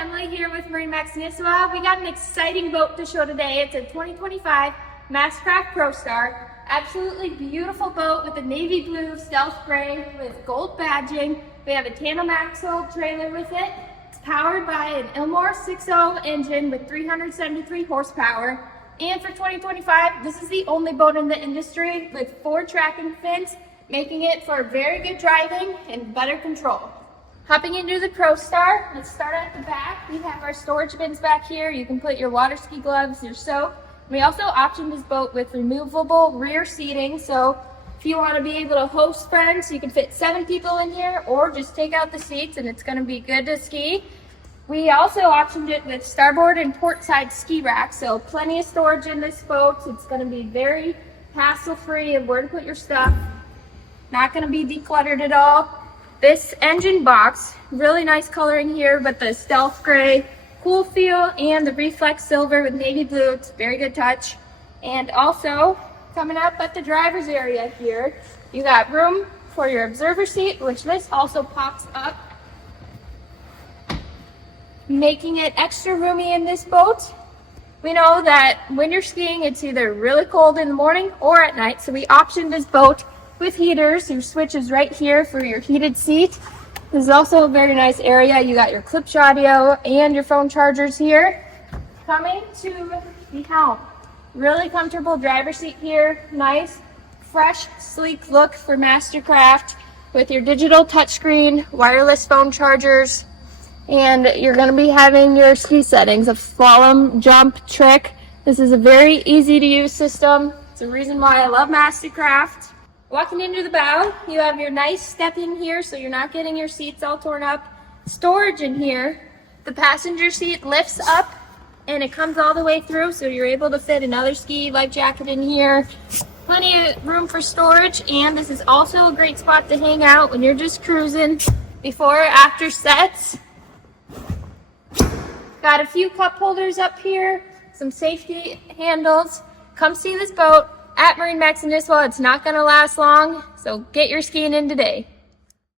Emily here with MarineMax Nisswa. We got an exciting boat to show today. It's a 2025 MasterCraft Prostar. Absolutely beautiful boat with a navy blue stealth gray with gold badging. We have a tandem axle trailer with it. It's powered by an Ilmor 6.0 engine with 373 horsepower. And for 2025, this is the only boat in the industry with 4 tracking fins, making it for very good driving and better control. Hopping into the Prostar, let's start at the back. We have our storage bins back here. You can put your water ski gloves, your soap. We also optioned this boat with removable rear seating, so if you want to be able to host friends, you can fit 7 people in here, or just take out the seats and it's going to be good to ski. We also optioned it with starboard and port side ski racks, so plenty of storage in this boat. It's going to be very hassle-free of where to put your stuff. Not going to be decluttered at all. This engine box, really nice coloring here, but the stealth gray, cool feel, and the reflex silver with navy blue, it's very good touch. And also, coming up at the driver's area here, you got room for your observer seat, which this also pops up, making it extra roomy in this boat. We know that when you're skiing, it's either really cold in the morning or at night, so we optioned this boat with heaters. Your switch is right here for your heated seat. This is also a very nice area. You got your clip audio and your phone chargers here. Coming to the helm. Really comfortable driver's seat here. Nice, fresh, sleek look for MasterCraft with your digital touchscreen, wireless phone chargers, and you're going to be having your ski settings of slalom, jump, trick. This is a very easy to use system. It's the reason why I love MasterCraft. Walking into the bow, you have your nice step in here so you're not getting your seats all torn up. Storage in here. The passenger seat lifts up and it comes all the way through, so you're able to fit another ski life jacket in here. Plenty of room for storage, and this is also a great spot to hang out when you're just cruising before or after sets. Got a few cup holders up here, some safety handles. Come see this boat at MarineMax in Nisswa. It's not going to last long, so get your skiing in today.